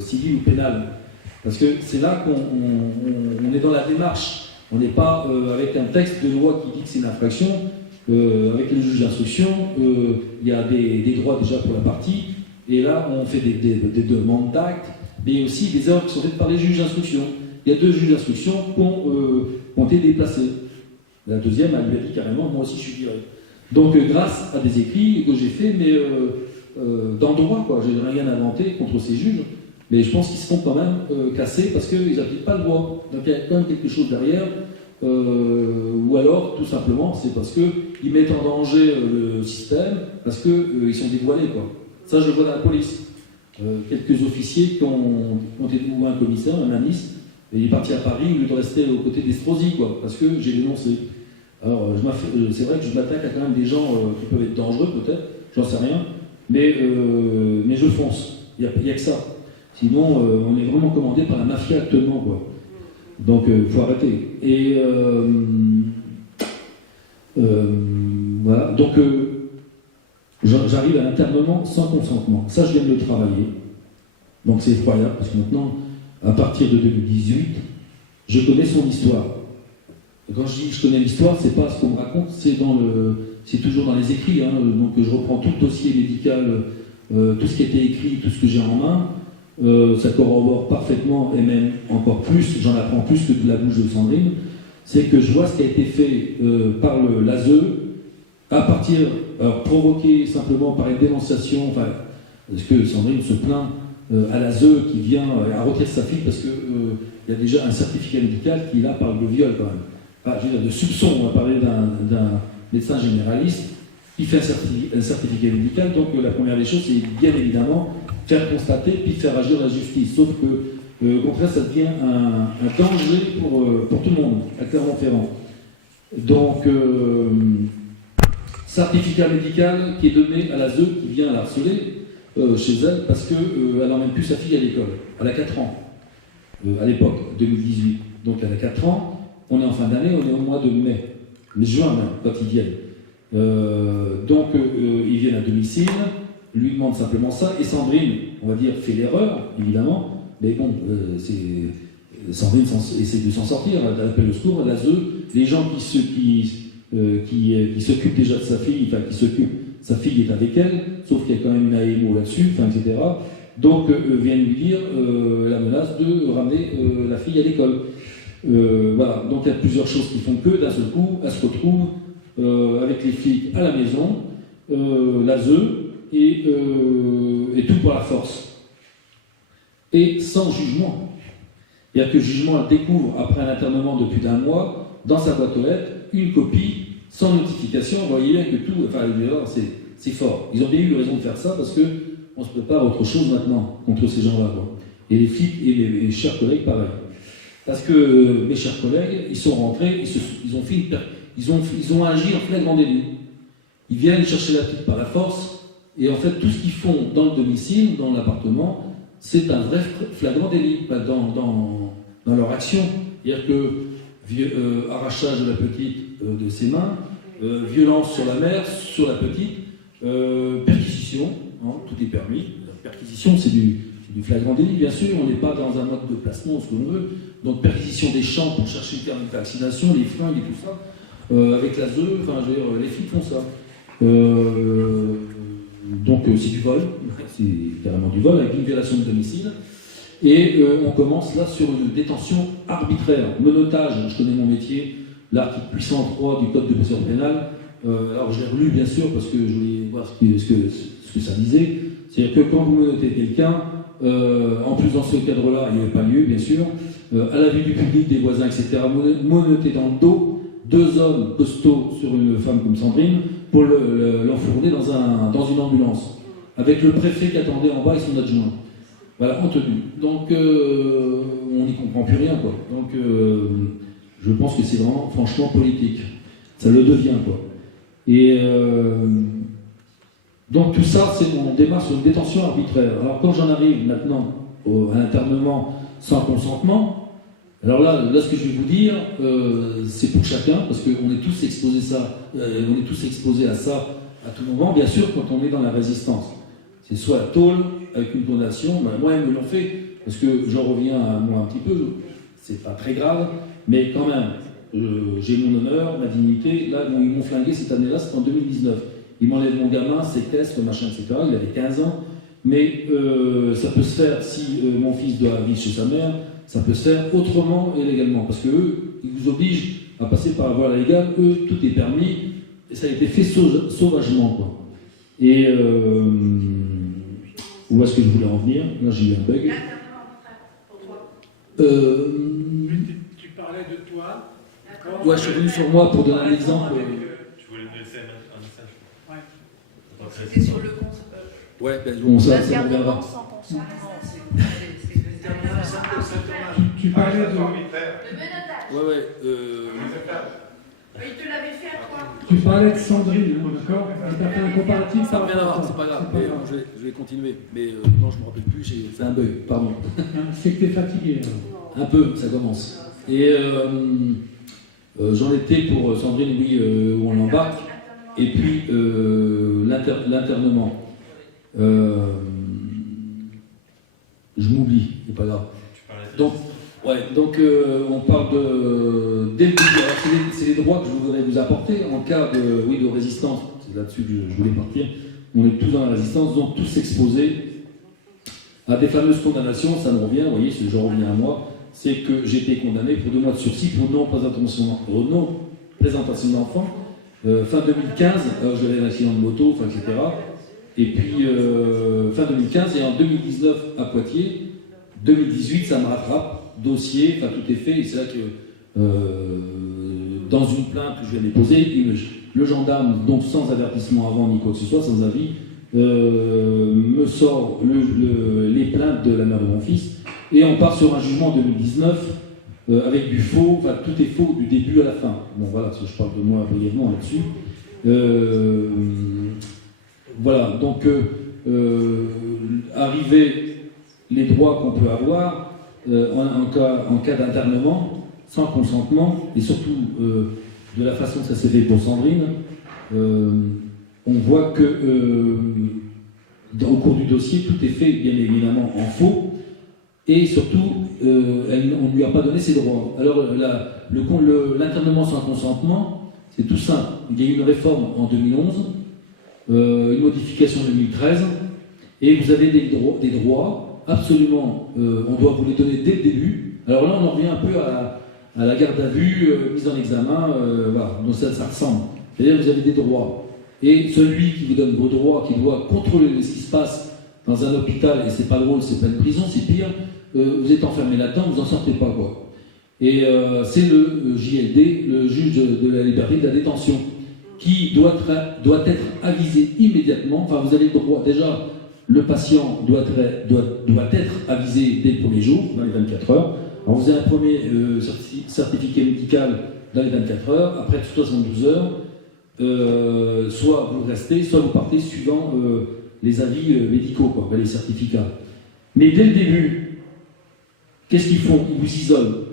civile ou pénale. Parce que c'est là qu'on est dans la démarche. On n'est pas avec un texte de loi qui dit que c'est une infraction. Avec le juge d'instruction, il y a des droits déjà pour la partie. Et là, on fait des demandes d'actes, mais aussi des erreurs qui sont faites par les juges d'instruction. Il y a 2 juges d'instruction qui ont été déplacés. La deuxième, elle lui a dit carrément, moi aussi je suis viré. Donc grâce à des écrits que j'ai faits, mais dans le droit, quoi. Je n'ai rien inventé contre ces juges, mais je pense qu'ils se font quand même casser parce qu'ils n'appliquent pas le droit. Donc il y a quand même quelque chose derrière, ou alors tout simplement c'est parce qu'ils mettent en danger le système, parce qu'ils sont dévoilés, quoi. Ça je le vois dans la police. Quelques officiers qui ont été ou un commissaire, un ministre, et il est parti à Paris au lieu de rester aux côtés d'Estrosi, quoi, parce que j'ai dénoncé. Alors, c'est vrai que je m'attaque à quand même des gens qui peuvent être dangereux, peut-être, j'en sais rien, mais je fonce. Il n'y a que ça. Sinon, on est vraiment commandé par la mafia actuellement, quoi. Donc, il faut arrêter. Et voilà. Donc, j'arrive à l'internement sans consentement. Ça, je viens de le travailler. Donc, c'est effroyable, parce que maintenant, à partir de 2018, je connais son histoire. Quand je dis je connais l'histoire, c'est pas ce qu'on me raconte, c'est toujours dans les écrits. Hein. Donc je reprends tout le dossier médical, tout ce qui a été écrit, tout ce que j'ai en main. Ça corrobore parfaitement, et même encore plus, j'en apprends plus que de la bouche de Sandrine. C'est que je vois ce qui a été fait par l'ASE, à partir, alors provoqué simplement par une dénonciation, enfin, parce que Sandrine se plaint à l'ASE qui vient à retirer sa fille parce qu'il y a déjà un certificat médical qui là parle de viol quand même. Enfin, je veux dire, de soupçon, on va parler d'un médecin généraliste qui fait un certificat médical, donc la première des choses c'est bien évidemment faire constater puis faire agir la justice, sauf que au contraire ça devient un danger pour tout le monde, à Clermont-Ferrand. Donc certificat médical qui est donné à l'ASE qui vient la harceler chez elle parce qu'elle n'emmène plus sa fille à l'école. Elle a 4 ans, à l'époque, 2018. Donc elle a 4 ans, on est en fin d'année, on est au mois de mai, juin même, quand ils viennent. Donc ils viennent à domicile, lui demande simplement ça, et Sandrine, on va dire, fait l'erreur, évidemment, mais bon, Sandrine essaie de s'en sortir, elle appelle le secours, l'ASE, les gens qui s'occupent déjà de sa fille, enfin qui s'occupent, sa fille est avec elle, sauf qu'il y a quand même une AEMO là-dessus, enfin, etc. Donc viennent lui dire la menace de ramener la fille à l'école. Voilà, donc il y a plusieurs choses qui font que d'un seul coup, elle se retrouve avec les flics à la maison, l'ASE, et tout pour la force. Et sans jugement. C'est-à-dire que le jugement, elle découvre, après un internement de plus d'1 mois, dans sa boîte aux lettres, une copie, sans notification. Vous voyez bien que tout, enfin, c'est fort. Ils ont bien eu raison de faire ça parce qu'on se prépare à autre chose maintenant contre ces gens-là. Et les flics et les chers collègues, pareil. Parce que mes chers collègues, ils sont rentrés, ils ont agi en flagrant délit. Ils viennent chercher la petite par la force, et en fait, tout ce qu'ils font dans le domicile, dans l'appartement, c'est un vrai flagrant délit dans leur action. C'est-à-dire que arrachage de la petite de ses mains, violence sur la mère, sur la petite, perquisition, hein, tout est permis. La perquisition, c'est du flagrant délit, bien sûr, on n'est pas dans un mode de placement, ce qu'on veut. Donc perquisition des champs pour chercher le terme de vaccination, les fringues et tout ça, avec l'ASE, enfin je veux dire, les flics font ça. Donc c'est du vol, c'est carrément du vol, avec une violation de domicile. Et on commence là sur une détention arbitraire, menottage, je connais mon métier, l'article 803 du code de procédure pénale. Alors je l'ai relu bien sûr parce que je voulais voir ce que ça disait. C'est-à-dire que quand vous menotez quelqu'un, en plus dans ce cadre-là, il n'y avait pas lieu bien sûr, à la vue du public, des voisins, etc., menotter dans le dos 2 hommes costauds sur une femme comme Sandrine pour l'enfourner dans une ambulance, avec le préfet qui attendait en bas et son adjoint. Voilà, en tenue. Donc on n'y comprend plus rien, quoi. Donc je pense que c'est vraiment franchement politique. Ça le devient, quoi. Et donc tout ça, c'est on démarre sur une détention arbitraire. Alors quand j'en arrive maintenant à l'internement sans consentement, alors là, ce que je vais vous dire, c'est pour chacun, parce qu'on est tous exposés à ça à tout moment, bien sûr, quand on est dans la résistance. C'est soit la tôle avec une condamnation, moi ils me l'ont fait, parce que j'en reviens à moi un petit peu, c'est pas très grave, mais quand même, j'ai mon honneur, ma dignité. Là, ils m'ont flingué cette année-là, c'était en 2019. Ils m'enlèvent mon gamin, ses tests, machin, etc. Il avait 15 ans. Mais ça peut se faire, si mon fils doit vivre chez sa mère, ça peut se faire autrement et légalement. Parce qu'eux, ils vous obligent à passer par la voie légale. Eux, tout est permis. Et ça a été fait sauvagement, quoi. Et où est-ce que je voulais en venir? Là, j'ai eu un bug. Tu parlais de toi. Ouais, je suis revenu sur moi pour donner un exemple. Tu voulais me laisser un message? Ouais. C'était sur le compte. Ouais, ben bon, ça me reviendra. Sans consentement. Tu parlais de. Le menottage. Ouais. Il te l'avait fait à toi. Tu parlais de Sandrine, hein, d'accord? Tu as fait un comparatif. Ça reviendra, c'est pas grave. Mais, je vais continuer. Mais non, je me rappelle plus, j'ai fait un bug, pardon. C'est que tu es fatigué. Un peu, ça commence. Et j'en étais pour Sandrine, oui, où on l'embarque. Et puis l'internement. Je m'oublie, c'est pas grave. Donc, on parle de. Dès le début, alors c'est les droits que je voudrais vous apporter en cas de résistance. C'est là-dessus que je voulais partir. On est tous dans la résistance, donc tous exposés à des fameuses condamnations. Ça me revient, vous voyez, je reviens à moi. C'est que j'ai été condamné pour 2 mois de sursis pour non-présentation d'enfant. Fin 2015, j'avais un accident de moto, etc. Et puis, fin 2015, et en 2019 à Poitiers, 2018, ça me rattrape, dossier, tout est fait, et c'est là que, dans une plainte que je viens déposer, le gendarme, donc sans avertissement avant ni quoi que ce soit, sans avis, me sort les plaintes de la mère de mon fils, et on part sur un jugement en 2019, avec du faux, tout est faux du début à la fin. Bon voilà, je parle de moi brièvement là-dessus. Voilà, donc arriver les droits qu'on peut avoir en cas d'internement, sans consentement, et surtout de la façon que ça s'est fait pour Sandrine, on voit que au cours du dossier, tout est fait bien évidemment en faux, et surtout, on ne lui a pas donné ses droits. Alors, l'internement sans consentement, c'est tout simple. Il y a eu une réforme en 2011, une modification en 2013, et vous avez des droits, absolument, on doit vous les donner dès le début. Alors là, on en revient un peu à la garde à vue, mise en examen, voilà, donc ça ressemble. C'est-à-dire que vous avez des droits. Et celui qui vous donne vos droits, qui doit contrôler ce qui se passe dans un hôpital, et c'est pas drôle, c'est pas une prison, c'est pire, vous êtes enfermé là-dedans, vous n'en sortez pas, quoi. Et c'est le JLD, le juge de la liberté de la détention, qui doit être avisé immédiatement. Enfin, vous avez le droit, déjà, le patient doit être avisé dès le premier jour, dans les 24 heures. Alors, vous avez un premier certificat médical dans les 24 heures, après 72 heures, soit vous restez, soit vous partez suivant les avis médicaux, quoi, les certificats. Mais dès le début, qu'est-ce qu'ils font? Ils vous isolent.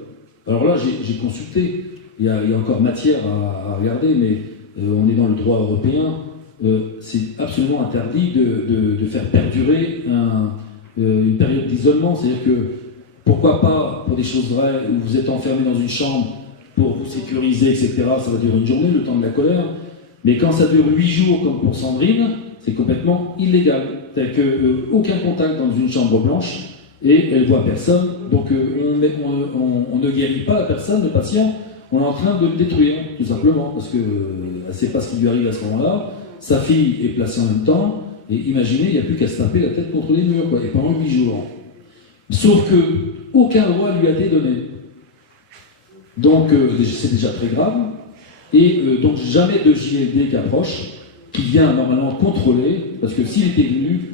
Alors là, j'ai consulté, il y a encore matière à regarder, mais on est dans le droit européen, c'est absolument interdit de faire perdurer une période d'isolement. C'est-à-dire que, pourquoi pas, pour des choses vraies, où vous êtes enfermé dans une chambre pour vous sécuriser, etc., ça va durer une journée, le temps de la colère, mais quand ça dure 8 jours, comme pour Sandrine, c'est complètement illégal. C'est-à-dire qu'aucun contact dans une chambre blanche, et elle ne voit personne, donc on ne guérit pas la personne, le patient, on est en train de le détruire, tout simplement, parce qu'elle ne sait pas ce qui lui arrive à ce moment-là, sa fille est placée en même temps, et imaginez, il n'y a plus qu'à se taper la tête contre les murs, quoi, et pendant 8 jours. Sauf que aucun droit lui a été donné. Donc c'est déjà très grave, et donc jamais de JLD qui approche, qui vient normalement contrôler, parce que s'il était venu,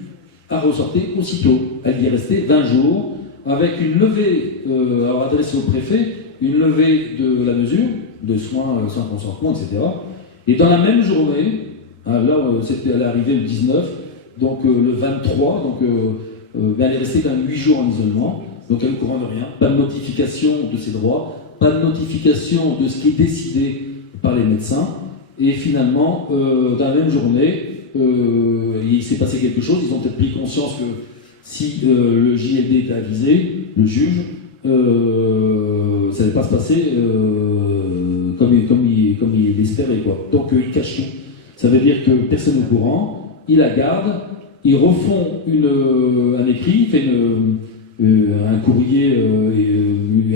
à ressortir aussitôt. Elle y est restée 20 jours, avec une levée, alors adressée au préfet, une levée de la mesure, de soins sans consentement, etc. Et dans la même journée, là, elle est arrivée le 19, donc le 23, donc elle est restée quand même 8 jours en isolement, donc elle ne couronne rien, pas de notification de ses droits, pas de notification de ce qui est décidé par les médecins, et finalement, dans la même journée, il s'est passé quelque chose, ils ont peut-être pris conscience que si le JLD était avisé, le juge, ça n'allait pas se passer comme il espérait, quoi. Donc il cache tout. Ça veut dire que personne n'est au courant, ils la gardent, ils refont un écrit, fait un courrier,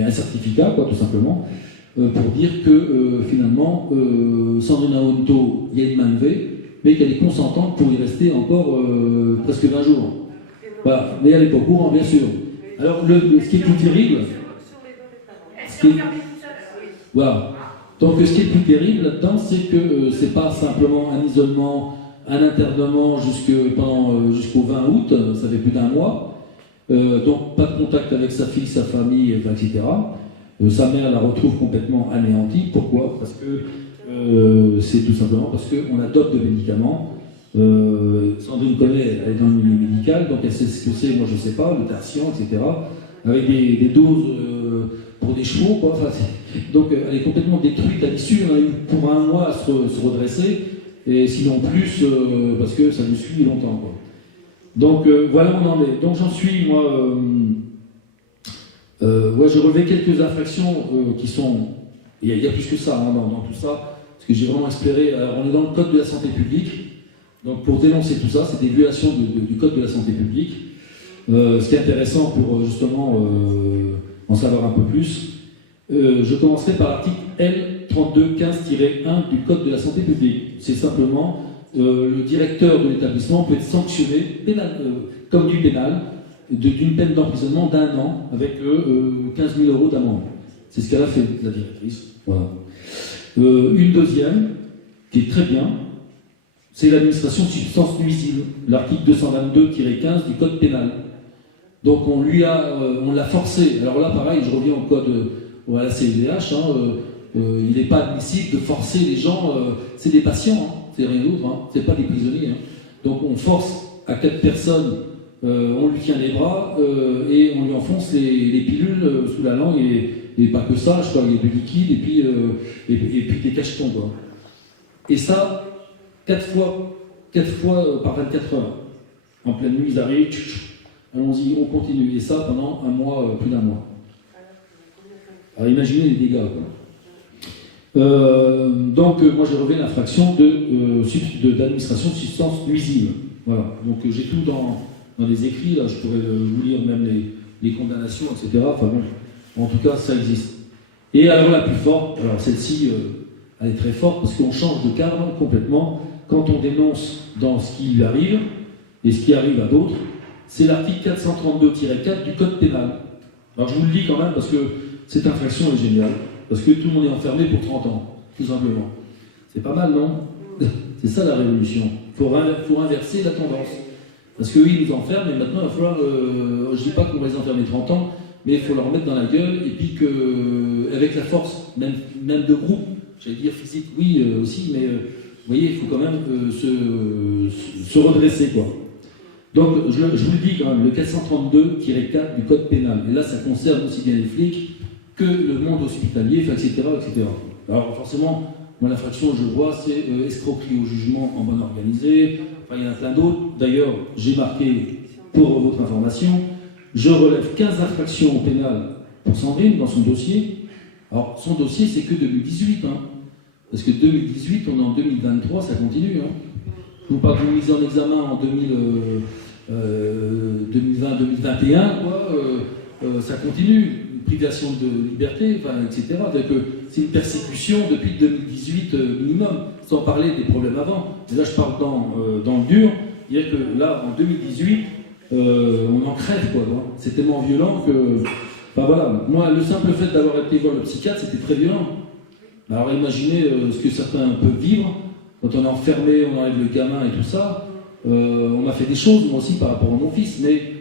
un certificat, quoi, tout simplement, pour dire que finalement, Sandrine Aonto, il y a une main levée, mais qu'elle est consentante pour y rester encore presque 20 jours. Voilà. Mais elle n'est pas au courant, bien sûr. Alors, ce qui est plus terrible, voilà. Donc, ce qui est le plus terrible là-dedans, c'est que c'est pas simplement un isolement, un internement jusqu'au 20 août, ça fait plus d'1 mois. Donc, pas de contact avec sa fille, sa famille, etc. Sa mère la retrouve complètement anéantie. Pourquoi? Parce que c'est tout simplement parce qu'on adopte des médicaments. Sandrine connaît, elle est dans le milieu médical, donc elle sait ce que c'est, moi je ne sais pas, le Tertian, etc. Avec des doses pour des chevaux, quoi. Enfin, donc elle est complètement détruite à l'issue. On a eu pour 1 mois à se redresser, et sinon plus, parce que ça nous suit longtemps, quoi. Donc voilà où on en est. Donc j'en suis, moi, j'ai relevé quelques infractions qui sont. Il y a plus que ça hein, dans tout ça, parce que j'ai vraiment espéré. Alors, on est dans le code de la santé publique, donc pour dénoncer tout ça, c'est des violations du code de la santé publique. Ce qui est intéressant pour justement en savoir un peu plus, je commencerai par l'article L3215-1 du code de la santé publique. C'est simplement le directeur de l'établissement peut être sanctionné comme du pénal, d'une peine d'emprisonnement d'1 an avec 15 000 € d'amende. C'est ce qu'elle a fait, la directrice. Voilà. Une deuxième, qui est très bien, c'est l'administration de substances nuisibles, l'article 222-15 du code pénal. Donc on l'a forcé. Alors là, pareil, je reviens au code à la CEDH, il n'est pas admissible de forcer les gens, c'est des patients, hein, c'est rien d'autre, hein, c'est pas des prisonniers. Hein. Donc on force à 4 personnes, on lui tient les bras et on lui enfonce les pilules sous la langue et pas que ça, je crois, il y a du liquide et puis des cachetons, quoi. Et ça, 4 fois par 24 heures. En pleine nuit, ils arrivent, allons-y, on continue. Et ça pendant 1 mois, plus d'1 mois. Alors imaginez les dégâts, quoi. Donc moi j'ai relevé l'infraction d'administration de substances nuisibles. Voilà. Donc j'ai tout dans les écrits, là je pourrais vous lire même les condamnations, etc. Enfin bon, en tout cas ça existe. Et alors la plus forte, alors celle-ci elle est très forte parce qu'on change de cadre complètement quand on dénonce dans ce qui lui arrive et ce qui arrive à d'autres. C'est l'article 432-4 du code pénal. Alors je vous le lis quand même parce que cette infraction est géniale. Parce que tout le monde est enfermé pour 30 ans, tout simplement. C'est pas mal, non? C'est ça la révolution. Il faut inverser la tendance. Parce qu'eux, ils nous enferment, et maintenant, il va falloir. Je ne dis pas qu'on va les enfermer 30 ans, mais il faut leur mettre dans la gueule, et puis avec la force, même de groupe, j'allais dire physique, oui, aussi, mais vous voyez, il faut quand même se redresser, quoi. Donc, je vous le dis quand même, le 432-4 du code pénal, et là, ça concerne aussi bien les flics que le monde hospitalier, etc., etc. Alors forcément, moi l'infraction que je vois, c'est escroquerie au jugement en bonne organisée, enfin il y en a plein d'autres. D'ailleurs, j'ai marqué, pour votre information, je relève 15 infractions au pénal pour Sandrine dans son dossier. Alors son dossier, c'est que 2018, hein, parce que 2018, on est en 2023, ça continue. Hein. Je vous parle de mise en examen en 2020-2021, quoi, ça continue. Privation de liberté, enfin, etc. C'est une persécution depuis 2018 minimum, sans parler des problèmes avant. Mais là, je parle dans le dur. C'est-à-dire que là, en 2018, on en crève, quoi. Hein. C'est tellement violent que... Enfin, voilà. Moi, le simple fait d'avoir été voir le psychiatre, c'était très violent. Alors, imaginez ce que certains peuvent vivre quand on est enfermé, on enlève le gamin et tout ça. On m'a fait des choses, moi aussi, par rapport à mon fils, mais...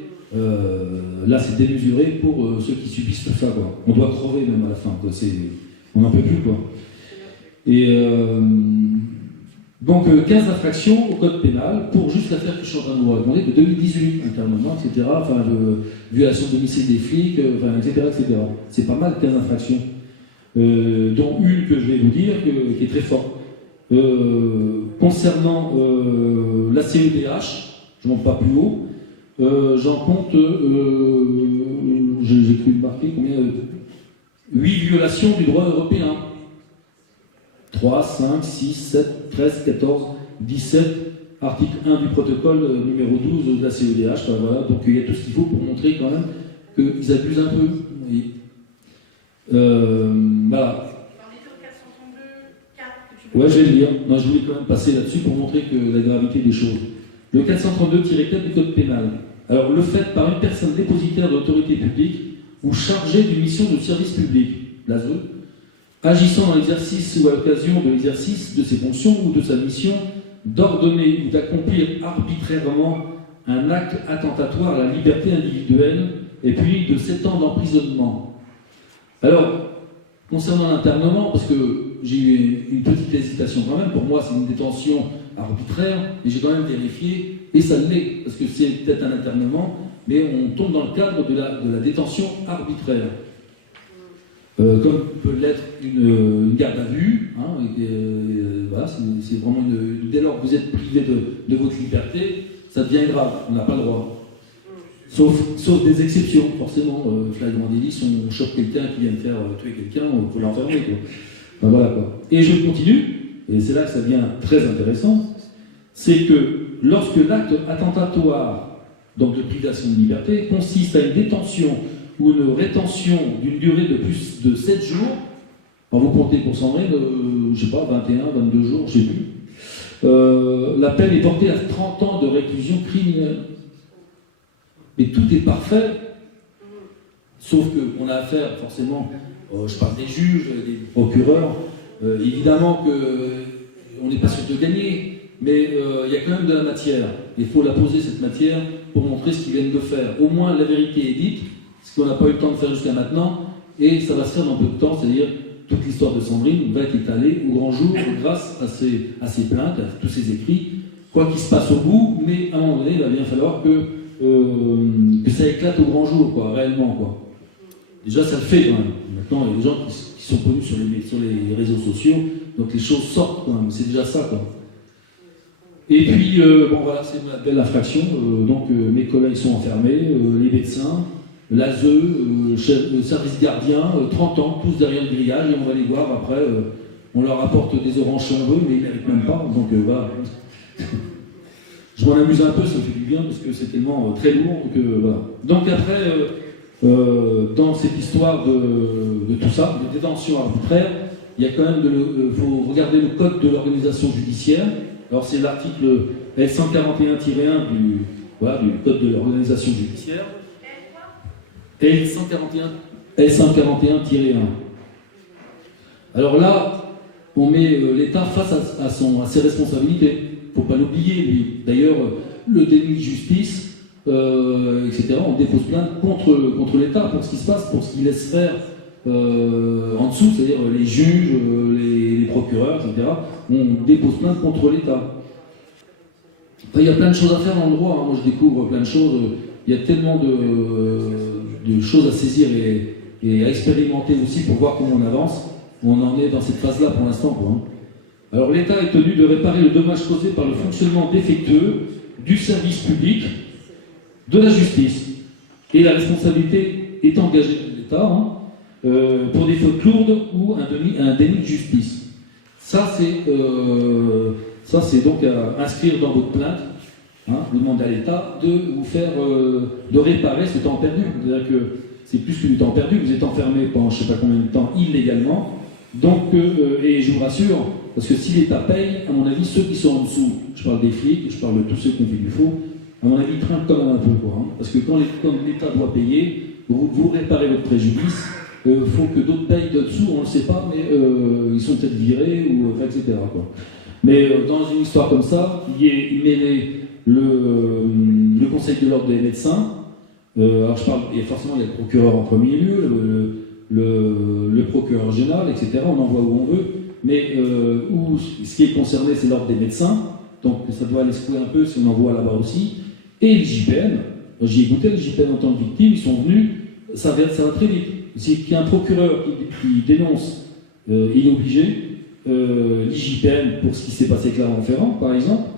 là, c'est démesuré pour ceux qui subissent tout ça, quoi. On doit crever même à la fin, quoi. On n'en peut plus, quoi. Et donc 15 infractions au code pénal pour juste l'affaire que je suis en train de vous raconter de 2018, internement, etc. Enfin, violation de domicile des flics, enfin, etc., etc. C'est pas mal 15 infractions, dont une que je vais vous dire qui est très forte. Concernant la CEDH, je ne monte pas plus haut, j'en compte, j'ai cru marquer combien 8 violations du droit européen. 3, 5, 6, 7, 13, 14, 17, article 1 du protocole numéro 12 de la CEDH. Voilà, donc il y a tout ce qu'il faut pour montrer quand même qu'ils abusent un peu. Oui. Voilà. Ouais, je vais le lire. Non, je voulais quand même passer là-dessus pour montrer que la gravité des choses. Le 432-4 du Code pénal. Alors, le fait par une personne dépositaire de l'autorité publique ou chargée d'une mission de service public, l'ASE, agissant dans l'exercice ou à l'occasion de l'exercice de ses fonctions ou de sa mission, d'ordonner ou d'accomplir arbitrairement un acte attentatoire à la liberté individuelle et puis de 7 ans d'emprisonnement. Alors, concernant l'internement, parce que j'ai eu une petite hésitation quand même, pour moi c'est une détention arbitraire, mais j'ai quand même vérifié, et ça l'est, parce que c'est peut-être un internement, mais on tombe dans le cadre de la détention arbitraire. Comme peut l'être une garde à vue, hein, voilà, c'est vraiment dès lors que vous êtes privé de votre liberté, ça devient grave, on n'a pas le droit. Sauf des exceptions, forcément. Flagrant délit, si on chope quelqu'un qui vient de faire tuer quelqu'un, il faut l'enfermer. Enfin, voilà, quoi. Et je continue, et c'est là que ça devient très intéressant, c'est que lorsque l'acte attentatoire, donc de privation de liberté, consiste à une détention ou une rétention d'une durée de plus de 7 jours, alors vous comptez pour Sandrine, je ne sais pas, 21, 22 jours, je ne sais plus, la peine est portée à 30 ans de réclusion criminelle. Mais tout est parfait, sauf qu'on a affaire forcément, je parle des juges, des procureurs, évidemment qu'on n'est pas sûr de gagner, mais il y a quand même de la matière. Il faut la poser, cette matière, pour montrer ce qu'ils viennent de faire. Au moins la vérité est dite, ce qu'on n'a pas eu le temps de faire jusqu'à maintenant, et ça va se faire dans peu de temps, c'est-à-dire toute l'histoire de Sandrine va être étalée au grand jour grâce à ses plaintes, à tous ses écrits, quoi qu'il se passe au bout, mais à un moment donné, il va bien falloir que ça éclate au grand jour, quoi, réellement, quoi. Déjà, ça le fait quand même. Maintenant, il y a des gens qui sont connus sur les réseaux sociaux, donc les choses sortent quand même. C'est déjà ça, quoi. Et puis, bon, voilà, c'est une belle infraction. Donc, mes collègues sont enfermés, les médecins, l'ASE, le service gardien, 30 ans, tous derrière le grillage, et on va les voir après. On leur apporte des oranges cheveux, mais ils ne méritent même pas. Donc, voilà. Je m'en amuse un peu, ça me fait du bien, parce que c'est tellement très lourd que voilà. Donc après, dans cette histoire de tout ça, de détention arbitraire, il y a quand même faut regarder le code de l'organisation judiciaire. Alors c'est l'article L141-1 du code de l'organisation judiciaire. L141-1. Alors là, on met l'État face à ses responsabilités. Il ne faut pas l'oublier, lui. D'ailleurs, le déni de justice, etc., on dépose plainte contre l'État pour ce qui se passe, pour ce qu'il laisse faire en dessous, c'est-à-dire les juges, les procureurs, etc. On dépose plainte contre l'État. Enfin, il y a plein de choses à faire dans le droit. Hein. Moi, je découvre plein de choses. Il y a tellement de choses à saisir et à expérimenter aussi pour voir comment on avance. On en est dans cette phase-là pour l'instant, quoi. Hein. Alors l'État est tenu de réparer le dommage causé par le fonctionnement défectueux du service public, de la justice. Et la responsabilité est engagée de l'État pour des fautes lourdes ou un déni de justice. Ça c'est donc à inscrire dans votre plainte. Vous demandez à l'État de réparer ce temps perdu. C'est-à-dire que c'est plus que du temps perdu. Vous êtes enfermé pendant je ne sais pas combien de temps illégalement. Donc, et je vous rassure, parce que si l'État paye, à mon avis, ceux qui sont en dessous, je parle des flics, je parle de tous ceux qui ont fait du faux, à mon avis, ils trinquent quand même un peu, quoi. Hein, parce que quand l'État doit payer, vous réparez votre préjudice, il faut que d'autres payent de dessous, on ne le sait pas, mais ils sont peut-être virés, etc. Quoi. Mais dans une histoire comme ça, il est mêlé le Conseil de l'ordre des médecins, alors je parle, et forcément il y a le procureur en premier lieu, le procureur général, etc. On envoie où on veut, mais ce qui est concerné, c'est l'ordre des médecins, donc ça doit aller secouer un peu si on envoie là-bas aussi, et l'IJPN. J'y ai goûté, l'IJPN en tant que victime, ils sont venus, ça va très vite. S'il y a un procureur qui dénonce, il est obligé, l'IJPN pour ce qui s'est passé à Clermont-Ferrand, par exemple,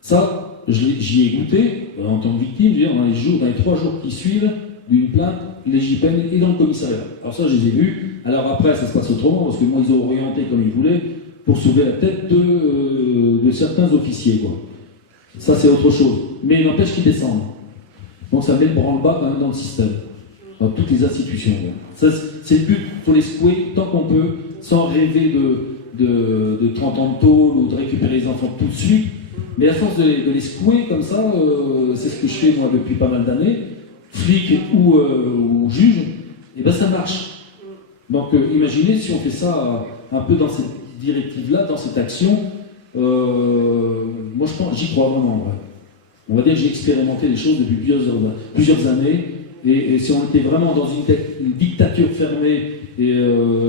ça, j'y ai goûté en tant que victime, je veux dire, dans les 3 jours qui suivent d'une plainte, l'IJPN est dans le commissariat. Alors ça, je les ai vus. Alors après, ça se passe autrement, parce que moi, ils ont orienté comme ils voulaient pour sauver la tête de certains officiers, quoi. Ça, c'est autre chose. Mais il n'empêche qu'ils descendent. Donc ça met le branle-bas quand même dans le système, dans toutes les institutions. Ça, c'est le but, il faut les secouer tant qu'on peut, sans rêver de 30 ans de tôle ou de récupérer les enfants tout de suite. Mais à force de les secouer comme ça, c'est ce que je fais moi depuis pas mal d'années, flic ou juge, et ben ça marche. Donc imaginez si on fait ça un peu dans cette directive-là, dans cette action, moi je pense, j'y crois vraiment en vrai. On va dire que j'ai expérimenté les choses depuis plusieurs années, et si on était vraiment dans une dictature fermée et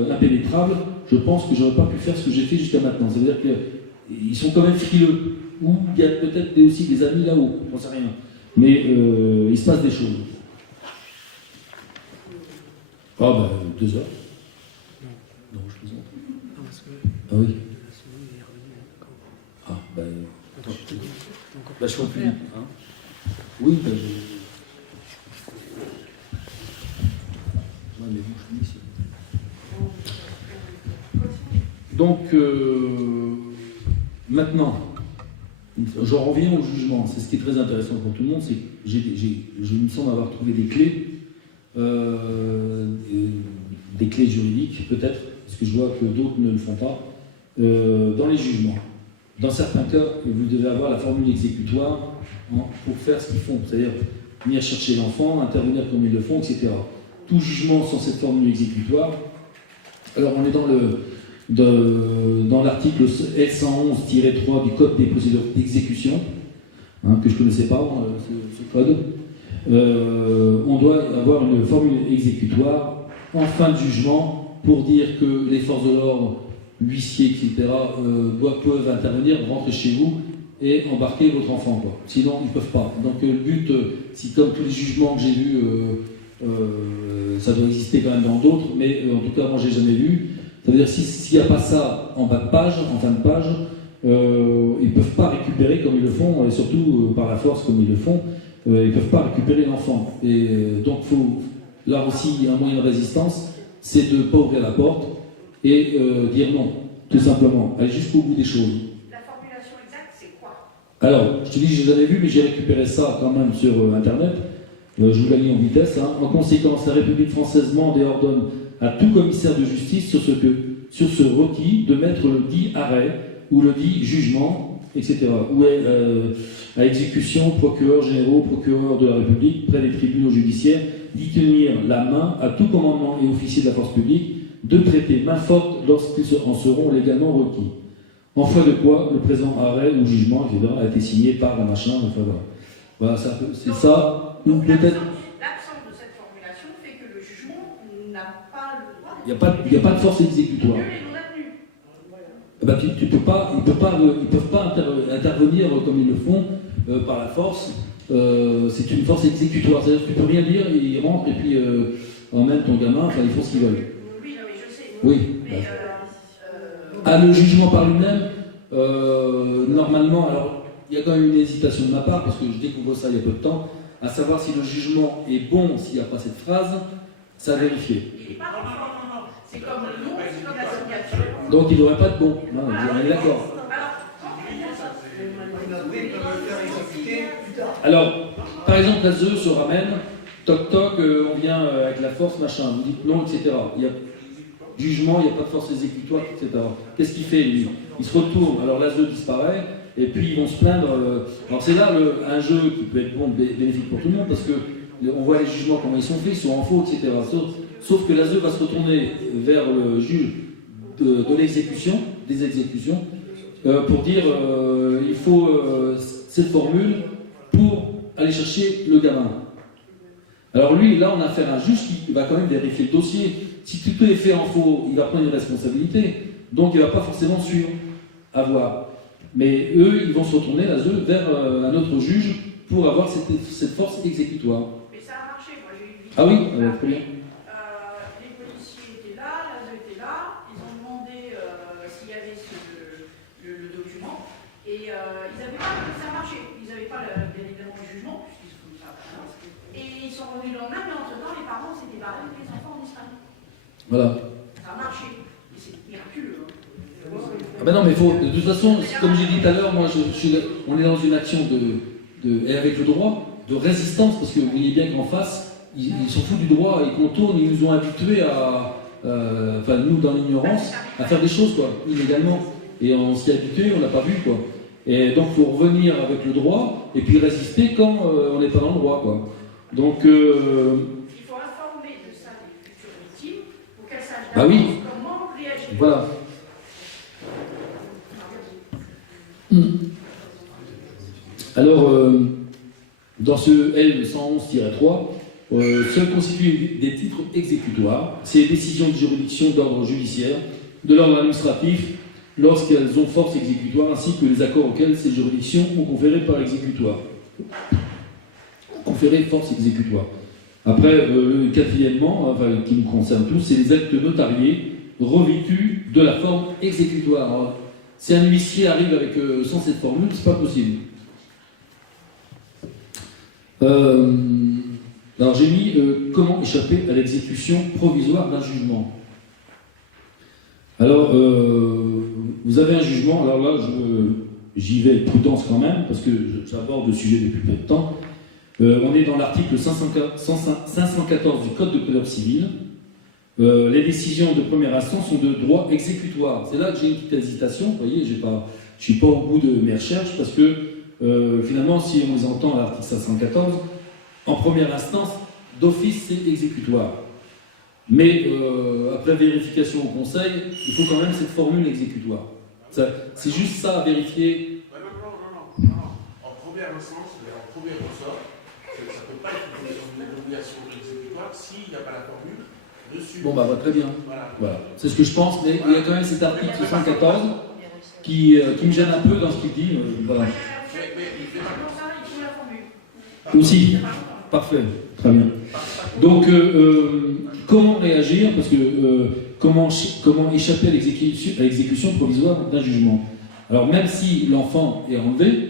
impénétrable, je pense que j'aurais pas pu faire ce que j'ai fait jusqu'à maintenant. Ça veut dire qu'ils sont quand même frileux, ou il y a peut-être aussi des amis là-haut, j'en sais rien. Mais il se passe des choses. Ah ben, 2 heures. Non, je plaisante. Ah oui. Ah ben... Là, je suis en public. Hein. Oui, ben je... Ouais, mais bon, je suis ici. Donc, maintenant, je reviens au jugement. C'est ce qui est très intéressant pour tout le monde, c'est que je me semble avoir trouvé des clés juridiques, peut-être, parce que je vois que d'autres ne le font pas, dans les jugements. Dans certains cas, vous devez avoir la formule exécutoire pour faire ce qu'ils font, c'est-à-dire venir chercher l'enfant, intervenir comme ils le font, etc. Tout jugement sans cette formule exécutoire. Alors on est dans l'article L111-3 du Code des procédures d'exécution, que je ne connaissais pas, ce code. On doit avoir une formule exécutoire en fin de jugement pour dire que les forces de l'ordre, l'huissier, etc., peuvent intervenir, rentrer chez vous et embarquer votre enfant, quoi. Sinon, ils ne peuvent pas. Donc le but, si comme tous les jugements que j'ai vus, ça doit exister quand même dans d'autres, mais en tout cas, moi, j'ai jamais vu. Ça veut dire s'il n'y a pas ça en bas de page, en fin de page, ils ne peuvent pas récupérer comme ils le font, et surtout par la force comme ils le font, ils ne peuvent pas récupérer l'enfant. Et donc, là aussi, un moyen de résistance, c'est de ne pas ouvrir la porte et dire non, tout simplement, aller jusqu'au bout des choses. La formulation exacte, c'est quoi? Alors, je te dis, je l'ai jamais vu, mais j'ai récupéré ça quand même sur Internet. Je vous la lis en vitesse. En conséquence, la République française demande et ordonne à tout commissaire de justice sur ce requis de mettre le dit arrêt ou le dit jugement, etc. Ou à exécution, procureurs généraux, procureurs de la République, près des tribunaux judiciaires, d'y tenir la main à tout commandement et officier de la force publique, de traiter main forte lorsqu'ils en seront légalement requis. En foi de quoi, le présent arrêt ou jugement, etc., a été signé par la machin, enfin voilà. Voilà, c'est ça, ou peut-être... L'absence de cette formulation fait que le jugement n'a pas le droit... Il n'y a pas de force exécutoire. Eh ben, ils ne peuvent pas intervenir comme ils le font par la force. C'est une force exécutoire, c'est-à-dire que tu ne peux rien dire, ils rentrent et puis emmènent ton gamin, enfin ils font ce qu'ils veulent. Oui, non, mais je sais. Oui. Le jugement par lui-même, normalement, alors il y a quand même une hésitation de ma part, parce que je découvre ça il y a peu de temps, à savoir si le jugement est bon s'il n'y a pas cette phrase, ça a vérifié. Il n'est pas bon. C'est comme le nom, c'est comme la signature. Donc il ne devrait pas être bon. Non, on est d'accord. Alors, par exemple, la ZEU se ramène, toc toc, on vient avec la force, machin, vous dites non, etc. Il y a jugement, il n'y a pas de force exécutoire, etc. Qu'est-ce qu'il fait, lui? Il se retourne, alors la ZEU disparaît, et puis ils vont se plaindre. Alors c'est là un jeu qui peut être bon, bénéfique pour tout le monde, parce que on voit les jugements, comment ils sont faits, ils sont en faux, etc. Sauf que la ZEU va se retourner vers le juge de l'exécution, des exécutions, pour dire il faut cette formule pour aller chercher le gamin. Alors lui, là, on a affaire à un juge qui va quand même vérifier le dossier. Si tout est fait en faux, il va prendre une responsabilité, donc il ne va pas forcément suivre, avoir. Mais eux, ils vont se retourner, la ZEU, vers un autre juge pour avoir cette force exécutoire. Mais ça a marché, moi j'ai eu une vidéo. Ah oui, très bien. Les policiers étaient là, la ZEU était là, ils ont demandé s'il y avait ils n'avaient pas ça marché. Ils n'avaient pas bien évidemment le jugement, puisqu'ils se font ça à la balance. Et ils sont revenus le lendemain, mais entre-temps, les parents s'étaient barrés avec les enfants en Espagne. Voilà. Ça a marché. Et c'est miraculeux. Ah ben non, mais faut, de toute façon, comme j'ai dit tout à l'heure, moi, on est dans une action et avec le droit, de résistance, parce que vous voyez bien qu'en face, ils s'en foutent du droit, ils contournent, ils nous ont habitués à, enfin nous dans l'ignorance, à faire des choses, quoi, illégalement. Et on s'y est habitué, on l'a pas vu, quoi. Et donc, il faut revenir avec le droit, et puis résister quand on n'est pas dans le droit, quoi. Donc... Il faut informer de ça les futures victimes, pour qu'elles sachent bah oui. comment réagir. Voilà. Alors, dans ce L111-3, seuls constituent des titres exécutoires, ces décisions de juridiction d'ordre judiciaire, de l'ordre administratif, lorsqu'elles ont force exécutoire, ainsi que les accords auxquels ces juridictions ont conféré par exécutoire. Conféré force exécutoire. Après, quatrièmement, enfin, qui nous concerne tous, c'est les actes notariés revêtus de la forme exécutoire. Alors, si un huissier arrive avec, sans cette formule, c'est pas possible. Alors j'ai mis comment échapper à l'exécution provisoire d'un jugement. Alors vous avez un jugement, alors là j'y vais avec prudence quand même, parce que j'aborde le sujet depuis peu de temps. On est dans l'article 514 du Code de procédure civile. Les décisions de première instance sont de droit exécutoire. C'est là que j'ai une petite hésitation, vous voyez, je ne suis pas au bout de mes recherches, parce que finalement, si on les entend à l'article 514, en première instance, d'office, c'est exécutoire. Mais après vérification au Conseil, il faut quand même cette formule exécutoire. C'est juste ça à vérifier. Non. En première instance, en premier ressort, ça ne peut pas être une obligation exécutoire s'il n'y a pas la formule dessus. Bon, bah très bien. Voilà. C'est ce que je pense, mais il y a quand même cet article 514 qui me gêne un peu dans ce qu'il dit. Voilà. Aussi. Parfait. Très bien. Donc, comment réagir? Parce que comment échapper à l'exécution provisoire d'un jugement? Alors, même si l'enfant est enlevé,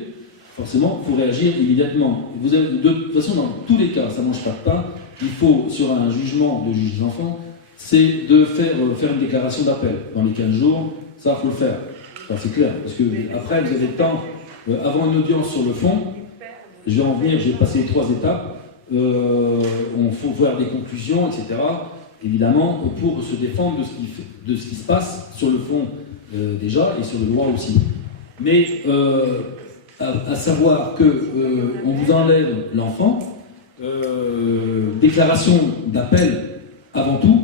forcément, il faut réagir immédiatement. Vous avez, de toute façon, dans tous les cas, ça ne mange pas de pain. Il faut, sur un jugement de juge d'enfant, c'est de faire une déclaration d'appel. Dans les 15 jours, ça, il faut le faire. Enfin, c'est clair. Parce que après, vous avez le temps, avant une audience sur le fond, je vais en venir, je vais passer les 3 étapes. On faut voir des conclusions, etc. Évidemment, pour se défendre de ce qui se passe sur le fond déjà et sur le droit aussi. Mais à savoir que on vous enlève l'enfant, déclaration d'appel avant tout,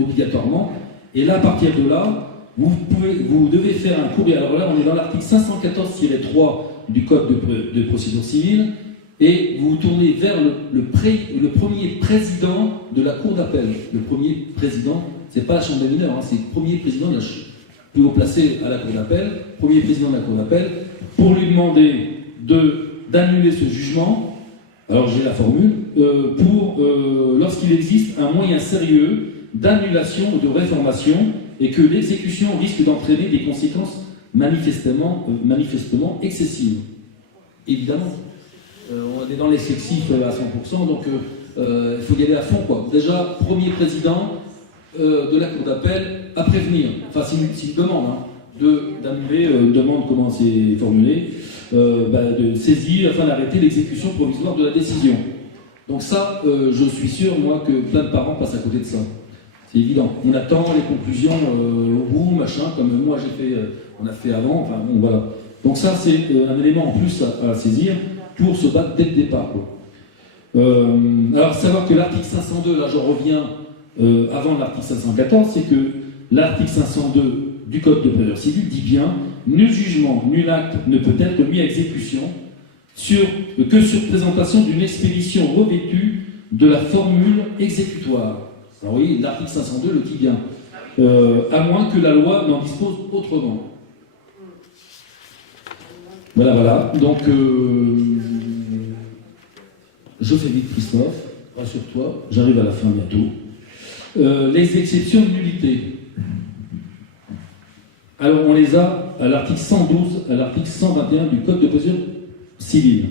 obligatoirement. Et là, à partir de là, vous devez faire un courrier. Alors là, on est dans l'article 514-3 du Code de procédure civile. Et vous vous tournez vers le premier président de la cour d'appel. Le premier président, c'est pas la chambre des mineurs, hein, c'est le premier président de la plus haut placé à la cour d'appel, premier président de la cour d'appel, pour lui demander d'annuler ce jugement. Alors j'ai la formule, lorsqu'il existe un moyen sérieux d'annulation ou de réformation et que l'exécution risque d'entraîner des conséquences manifestement excessives. Évidemment. On est dans les sexifs à 100%, donc il faut y aller à fond, quoi. Déjà, premier président de la cour d'appel à prévenir, enfin s'il demande d'annuler, demande comment c'est formulé, de saisir afin d'arrêter l'exécution provisoire de la décision. Donc ça, je suis sûr, moi, que plein de parents passent à côté de ça. C'est évident. On attend les conclusions au bout, machin, comme moi on a fait avant, enfin bon, voilà. Donc ça, c'est un élément en plus à saisir pour se battre dès le départ, quoi. Alors, savoir que l'article 502, là je reviens avant l'article 514, c'est que l'article 502 du Code de procédure civile dit bien « Nul jugement, nul acte ne peut être mis à exécution que sur présentation d'une expédition revêtue de la formule exécutoire. » Alors oui, l'article 502 le dit bien. À moins que la loi n'en dispose autrement. Voilà. Donc, je fais vite, Christophe. Rassure-toi, j'arrive à la fin bientôt. Les exceptions de nullité. Alors on les a à l'article 112, à l'article 121 du Code de procédure civile.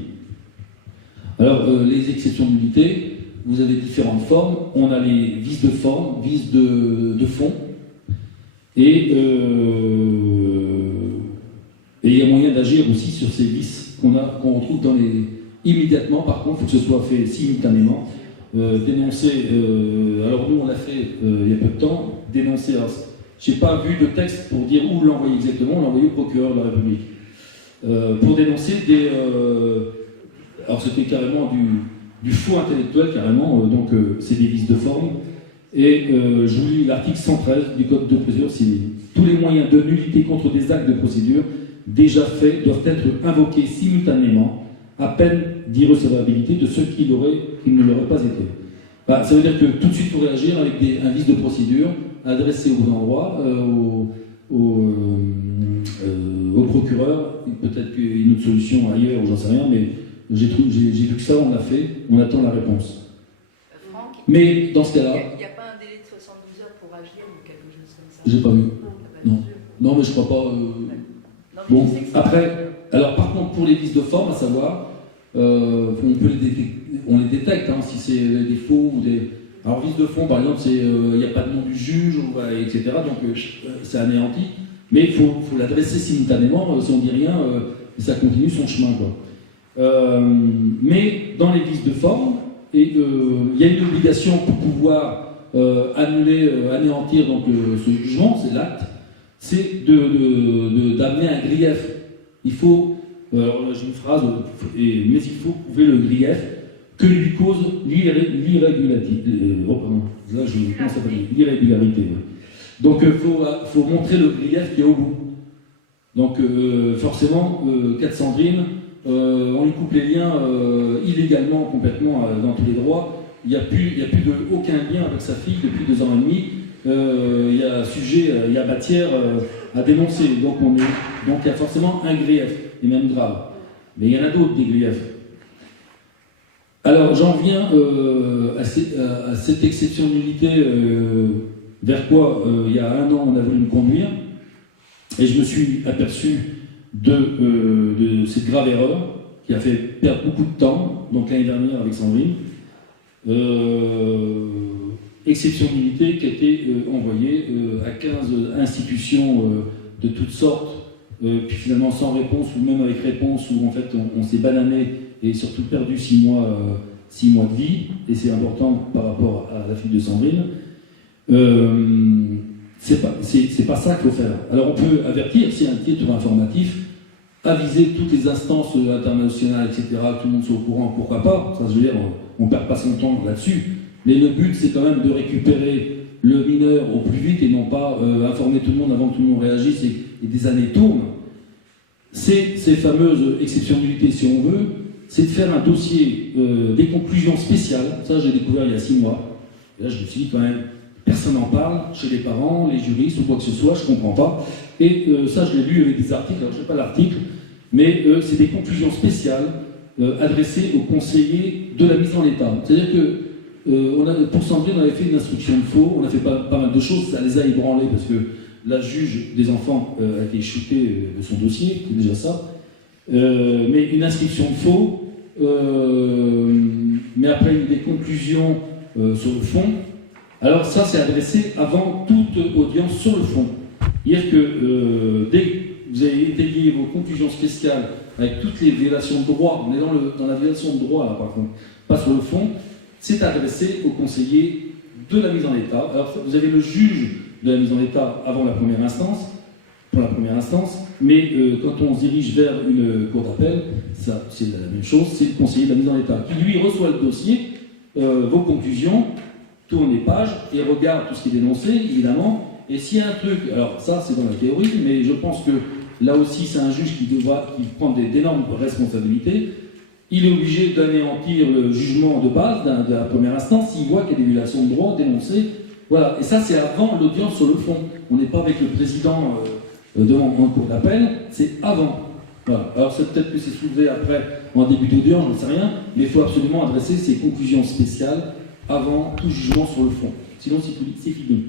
Alors les exceptions d'unité, vous avez différentes formes. On a les vices de forme, vices de fond, et il y a moyen d'agir aussi sur ces vices qu'on retrouve dans les... Immédiatement, par contre, il faut que ce soit fait simultanément. Dénoncer, alors nous on l'a fait il y a peu de temps, dénoncer, je n'ai pas vu de texte pour dire où l'envoyer exactement, on l'a envoyé au procureur de la République. Pour dénoncer des... alors c'était carrément du faux intellectuel, carrément, donc c'est des vices de forme. Et je vous lis l'article 113 du Code de procédure civile. Tous les moyens de nullité contre des actes de procédure déjà faits doivent être invoqués simultanément à peine d'irrecevabilité de ceux qui ne l'auraient pas été. Ça veut dire que tout de suite, il faut réagir avec un vice de procédure adressé au bon endroit, au procureur. Peut-être qu'il y a une autre solution ailleurs, j'en sais rien, mais j'ai vu que ça, on l'a fait, on attend la réponse. Franck, mais dans ce cas-là... Il n'y a pas un délai de 72 heures pour agir ou quelque chose comme ça? J'ai pas vu. Non. Non, mais je crois pas... Bon, après... Alors par contre, pour les vices de forme, à savoir, on les détecte, hein, si c'est des faux ou des... Alors vices de fond, par exemple, il n'y a pas de nom du juge, etc. Donc c'est anéanti. Mais il faut l'adresser simultanément, si on ne dit rien, ça continue son chemin, quoi. Mais dans les vices de forme, il y a une obligation pour pouvoir anéantir donc, ce jugement, c'est l'acte, c'est d'amener un grief. Il faut, alors là j'ai une phrase, mais il faut prouver le grief que lui cause l'irrégularité. Là je pense à l'irrégularité. Ouais. Donc il faut montrer le grief qui est au bout. Donc forcément, 400 Sandrine, on lui coupe les liens illégalement, complètement dans tous les droits. Il n'y a plus aucun lien avec sa fille depuis 2 ans et demi. Il y a sujet, il y a matière à dénoncer. Donc il y a forcément un grief, et même grave. Mais il y en a d'autres, des griefs. Alors j'en viens à cette exception d'unité vers quoi, il y a 1 an, on a voulu me conduire. Et je me suis aperçu de cette grave erreur qui a fait perdre beaucoup de temps, donc l'année dernière avec Sandrine. Exception d'unité qui a été envoyée à 15 institutions de toutes sortes, puis finalement sans réponse ou même avec réponse, où en fait on s'est banané et surtout perdu 6 mois de vie, et c'est important par rapport à la fille de Sandrine. C'est pas ça qu'il faut faire. Alors on peut avertir, c'est un titre informatif, aviser toutes les instances internationales, etc., que tout le monde soit au courant, pourquoi pas, ça je veux dire, on perd pas son temps là-dessus, mais le but c'est quand même de récupérer le mineur au plus vite et non pas informer tout le monde avant que tout le monde réagisse et des années tournent. Ces fameuses exceptions d'unité, si on veut, c'est de faire un dossier des conclusions spéciales, ça j'ai découvert il y a 6 mois, et là je me suis dit quand même, personne n'en parle, chez les parents, les juristes ou quoi que ce soit, je ne comprends pas. Et ça, je l'ai lu avec des articles, alors je n'ai pas l'article, mais c'est des conclusions spéciales adressées aux conseillers de la mise en état. C'est-à-dire que pour Sandrine, on avait fait une instruction de faux, on a fait pas mal de choses, ça les a ébranlés parce que la juge des enfants a été shootée de son dossier, c'est déjà ça. Mais une inscription de faux, mais après des conclusions sur le fond. Alors ça, c'est adressé avant toute audience sur le fond. C'est-à-dire que dès que vous avez étayé vos conclusions spéciales avec toutes les violations de droit, on est dans la violation de droit là par contre, pas sur le fond, c'est adressé aux conseillers de la mise en état. Alors vous avez le juge de la mise en état avant la première instance, pour la première instance, mais quand on se dirige vers une cour d'appel, ça c'est la même chose, c'est le conseiller de la mise en état qui lui reçoit le dossier, vos conclusions, tourne les pages et regarde tout ce qui est dénoncé, évidemment. Et s'il y a un truc, alors ça c'est dans la théorie, mais je pense que là aussi c'est un juge qui prend d'énormes responsabilités. Il est obligé d'anéantir le jugement de base de la première instance s'il voit qu'il y a des violations de droit dénoncées. Voilà. Et ça c'est avant l'audience sur le fond. On n'est pas avec le président devant un cour d'appel, c'est avant. Voilà. Alors c'est peut-être que c'est soulevé après en début d'audience, je ne sais rien, mais il faut absolument adresser ces conclusions spéciales avant tout jugement sur le fond. Sinon, c'est fini.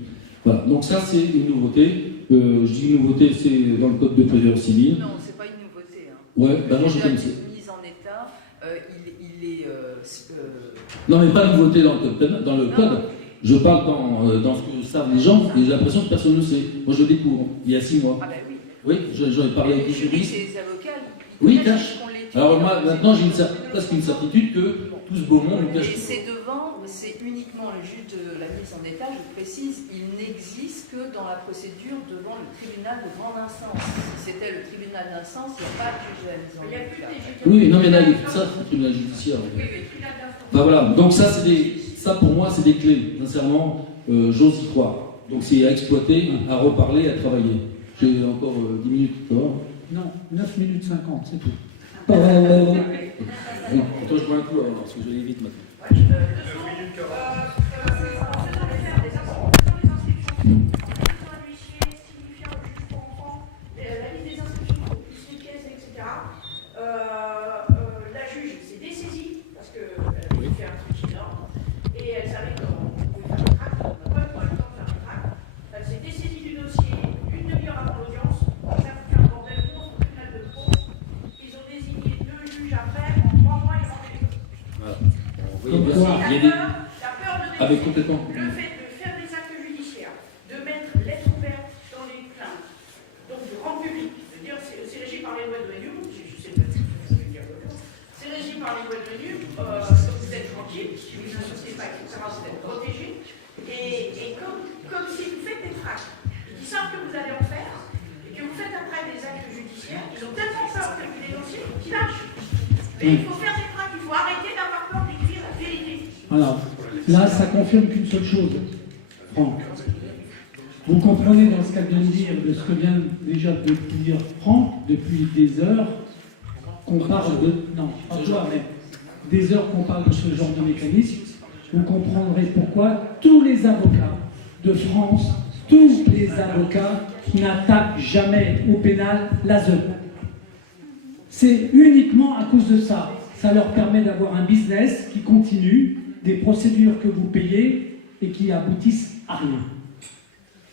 Voilà. Donc ça, c'est une nouveauté. Je dis nouveauté, c'est dans le code de procédure civile. Non, c'est pas une nouveauté. Hein. Ouais, bah moi je Déjà, connaissais. mise en état, il est. Non, mais pas nouveauté dans le code pénal, dans le Non. code. Je parle dans ce que savent les gens, et j'ai l'impression que personne ne le sait. Moi je le découvre, il y a 6 mois. Ah ben oui. Oui, j'en ai parlé avec des Je dis que juristes. c'est les avocats. Oui, connaissent cache. qu'on l'étudie. Alors moi, maintenant j'ai presque une certitude que tout ce beau monde nous Et cache tout. c'est devant, c'est uniquement le juge de la mise en état, je précise, il n'existe que dans la procédure devant le tribunal de grande instance. Si c'était le tribunal d'instance, il n'y a pas de juge de la mise en Il n'y a plus état. des juges. Oui, non mais là il y a tout ça, c'est le tribunal judiciaire. Oui, oui, tribunal d'instance. Enfin voilà, donc ça pour moi c'est des clés, sincèrement, j'ose y croire. Donc c'est à exploiter, à reparler, à travailler. J'ai encore 10 minutes, tu vois. Non, 9 minutes 50, c'est tout. Toi je prends un coup alors, parce que je vais aller vite maintenant. La juge s'est dessaisie parce qu'elle avait fait un truc énorme et elle savait qu'on pouvait faire le tract. On n'a pas eu le temps de faire le tract. Elle s'est dessaisie du dossier une demi-heure avant l'audience. Ça a fait un bordel monstre au tribunal de Pau. Ils ont désigné 2 juges après. En 3 mois, ils ont fait les trucs. Voilà. Vous voyez bien, Pourquoi il y a des... La peur de Avec dénoncer. complètement. Le fait de faire des actes judiciaires, de mettre lettre ouverte dans les plaintes, donc de rendre public, de dire c'est régi par les lois de l'ONU, je sais pas ce que je veux dire, c'est régi par les lois de l'ONU, donc vous êtes tranquille, si vous n'associez pas, etc., vous êtes protégé, et comme si vous faites des tracts, ils savent que vous allez en faire, et que vous faites après des actes judiciaires, ils ont tellement peur que vous dénonciez qu'ils lâchent. Mais il faut faire des tracts, il faut arrêter d'avoir peur d'écrire la vérité. Alors, là, ça confirme qu'une seule chose, Franck. Vous comprenez dans ce qu'elle vient de dire, de ce que vient déjà de dire Franck, depuis des heures, qu'on parle de... Non, pas toi, mais des heures qu'on parle de ce genre de mécanisme, vous comprendrez pourquoi tous les avocats de France, tous les avocats n'attaquent jamais au pénal l'ASE. C'est uniquement à cause de ça. Ça leur permet d'avoir un business qui continue, des procédures que vous payez et qui aboutissent à rien.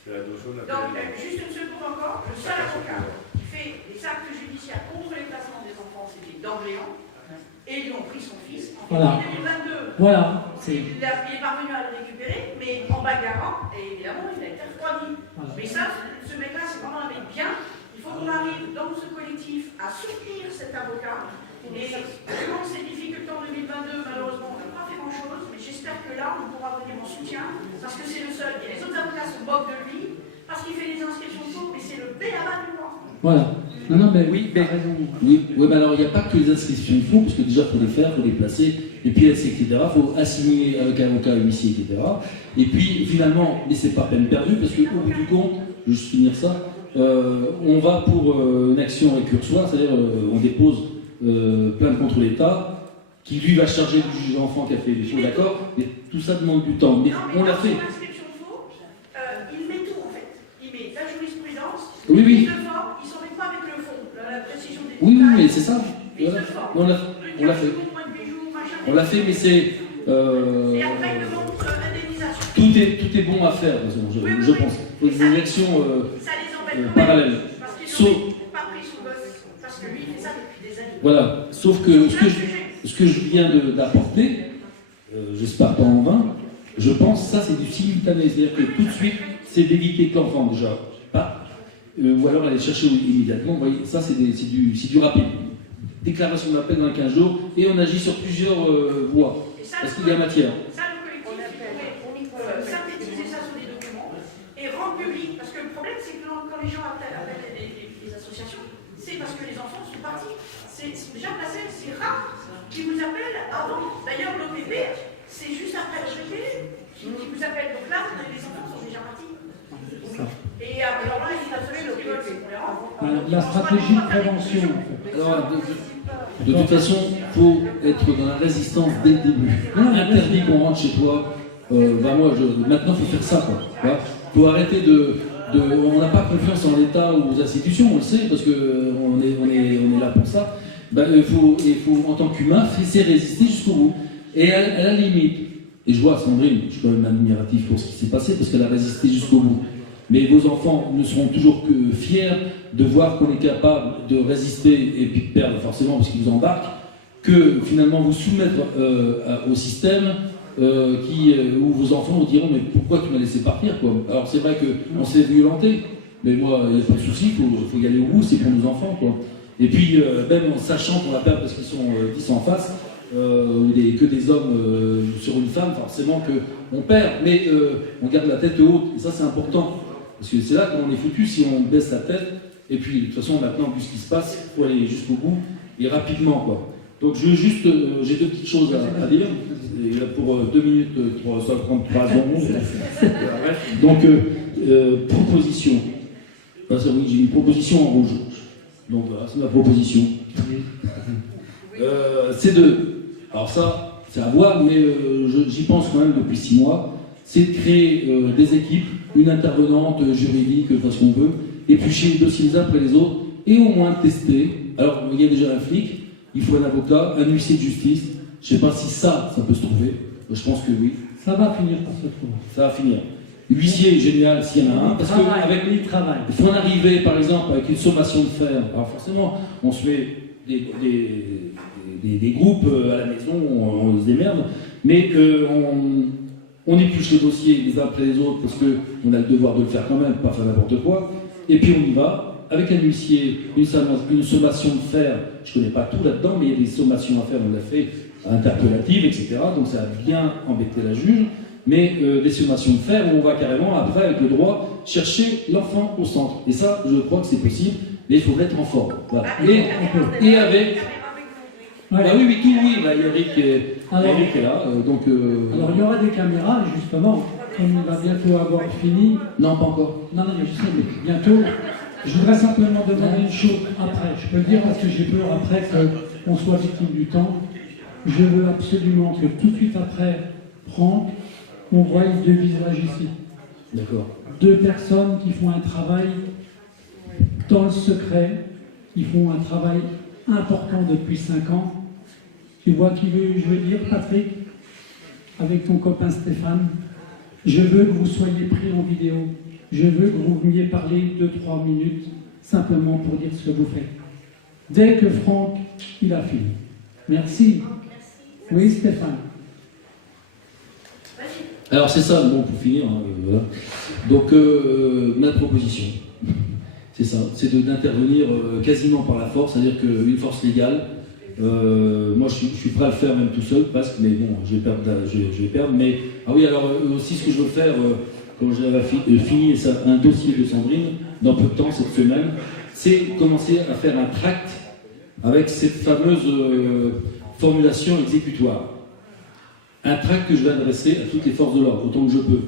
Donc, juste une seconde encore, le seul avocat qui fait des actes judiciaires contre les placements des enfants, c'était d'Orléans, et ils lui ont pris son fils en Voilà. février 2022. Voilà. Il est parvenu à le récupérer, mais en bagarrant, et évidemment, il a été refroidi. Voilà. Mais ça, ce mec-là, c'est vraiment un mec bien. Il faut qu'on arrive dans ce collectif à soutenir cet avocat. Et selon ces difficultés en 2022, malheureusement, on n'a pas fait grand-chose, mais j'espère que là, on pourra venir en soutien, parce que c'est le seul. Et les autres avocats se moquent de lui, parce qu'il fait des inscriptions de faux, mais c'est le béaba du roi. Voilà. Non, mais Oui, t'as mais- raison. Oui, mais alors il n'y a pas que les inscriptions de fonds, parce que déjà il faut les faire, il faut les placer, les pièces, etc. Il faut assigner avec un avocat, huissier, etc. Et puis finalement, mais c'est pas peine perdue, parce qu'au bout du compte, je vais juste finir ça, on va pour une action récursoire, c'est-à-dire on dépose plainte contre l'État, qui lui va charger du juge d'enfant qui a fait des faux, d'accord. Mais tout ça demande du temps. Mais Non, mais on l'a dans fait. son inscription de faux, il met tout en fait. Il met la jurisprudence, Oui, oui. il le forme, il s'en met pas avec le fond, la précision des Oui, oui, détails. mais c'est ça. Il Voilà. se forme. On l'a fait. On l'a fait, mais c'est. Et après, il demande indemnisation. Tout est bon à faire, de toute façon, Oui, je oui, pense. oui. Il faut une action Ça les embête quand même, parallèle. parce qu'ils Sauf- n'ont pas pris son gosse, parce que lui, il fait ça depuis des années. Voilà. Sauf que ce que je viens d'apporter, j'espère pas en vain, je pense ça c'est du simultané. C'est-à-dire que tout de suite, c'est d'éviter que l'enfant déjà parte, ou alors aller chercher immédiatement. Vous voyez, ça c'est du rapide. Déclaration d'appel dans les 15 jours, et on agit sur plusieurs voies. Et ça, Parce qu'il y a matière. Ça, le collectif, il pourrait synthétiser ça sur des documents et rendre public. Parce que le problème, c'est que quand les gens appellent les associations, c'est parce que les enfants sont partis. C'est déjà placé, c'est rare qui vous appellent avant. D'ailleurs, l'OPP, c'est juste après le traité qui vous appelle. Donc là, les enfants sont déjà partis. Et alors là, ils appellent le veulent, c'est qu'on les rend. La stratégie de prévention, en fait. Alors, de toute façon, il faut être dans la résistance dès le début. Interdit qu'on rentre chez toi. Maintenant, il faut faire ça. Il faut arrêter on n'a pas confiance en l'État ou aux institutions, on le sait, parce qu'on est là pour ça. Il faut, en tant qu'humain, c'est résister jusqu'au bout. Et à la limite, et je vois Sandrine, je suis quand même admiratif pour ce qui s'est passé, parce qu'elle a résisté jusqu'au bout. Mais vos enfants ne seront toujours que fiers de voir qu'on est capable de résister et puis de perdre forcément parce qu'ils vous embarquent, que finalement vous soumettre au système où vos enfants vous diront mais pourquoi tu m'as laissé partir quoi. Alors c'est vrai qu'on s'est violenté, mais moi il n'y a pas de souci, il faut y aller au bout, c'est pour nos enfants quoi. Et puis même en sachant qu'on va perdre parce qu'ils sont 10 en face, que des hommes sur une femme, forcément qu'on perd, mais on garde la tête haute, et ça c'est important, parce que c'est là qu'on est foutu si on baisse la tête, et puis de toute façon maintenant vu ce qui se passe, il faut aller jusqu'au bout, et rapidement quoi. Donc je veux juste, j'ai deux petites choses à dire, et là, pour 2 minutes, ça va prendre 3 secondes. Donc proposition, oui j'ai une proposition en rouge, donc voilà c'est ma proposition. C'est alors ça, c'est à voir, mais j'y pense quand même depuis 6 mois, c'est de créer des équipes, une intervenante juridique, ce qu'on veut, éplucher les dossiers les uns après les autres, et au moins tester. Alors, il y a déjà un flic, il faut un avocat, un huissier de justice, je ne sais pas si ça peut se trouver, je pense que oui. Ça va finir par se trouver. Ça va finir. Huissier, génial, s'il y en a un, parce qu'avec il travaille. Il faut en arriver, par exemple, avec une sommation de fer. Alors forcément, on se met des groupes à la maison, on se démerde, mais on épluche les dossiers les uns après les autres parce qu'on a le devoir de le faire quand même, pas faire n'importe quoi, et puis on y va, avec un huissier, une sommation de fer, je ne connais pas tout là-dedans, mais il y a des sommations à faire, on l'a fait, interpellatives, etc., donc ça a bien embêté la juge, mais des sommations de fer où on va carrément, après, avec le droit, chercher l'enfant au centre. Et ça, je crois que c'est possible, mais il faut mettre en forme. Voilà. Et avec... Ouais. Ah oui, Eric est là, donc... Alors il y aura des caméras, justement, comme il va bientôt avoir fini. Non, pas encore. Non, mais je sais, mais bientôt. Je voudrais simplement demander une chose après. Je peux le dire parce que j'ai peur après qu'on soit victime du temps. Je veux absolument que tout de suite après, Franck, on voie 2 visages ici. D'accord. 2 personnes qui font un travail dans le secret, qui font un travail important depuis 5 ans. Tu vois qui je veux dire, Patrick, avec ton copain Stéphane. Je veux que vous soyez pris en vidéo. Je veux que vous veniez parler 2-3 minutes, simplement pour dire ce que vous faites. Dès que Franck, il a fini. Merci. Oui, Stéphane. Alors c'est ça, bon, pour finir, hein, voilà. Donc ma proposition, c'est ça, c'est d'intervenir quasiment par la force, c'est-à-dire qu'une force légale, moi je suis prêt à le faire même tout seul, presque, mais bon, je vais perdre, mais, ah oui, alors aussi ce que je veux faire, quand j'avais fini un dossier de Sandrine, dans peu de temps, cette semaine, c'est commencer à faire un tract avec cette fameuse formulation exécutoire. Un tract que je vais adresser à toutes les forces de l'ordre, autant que je peux.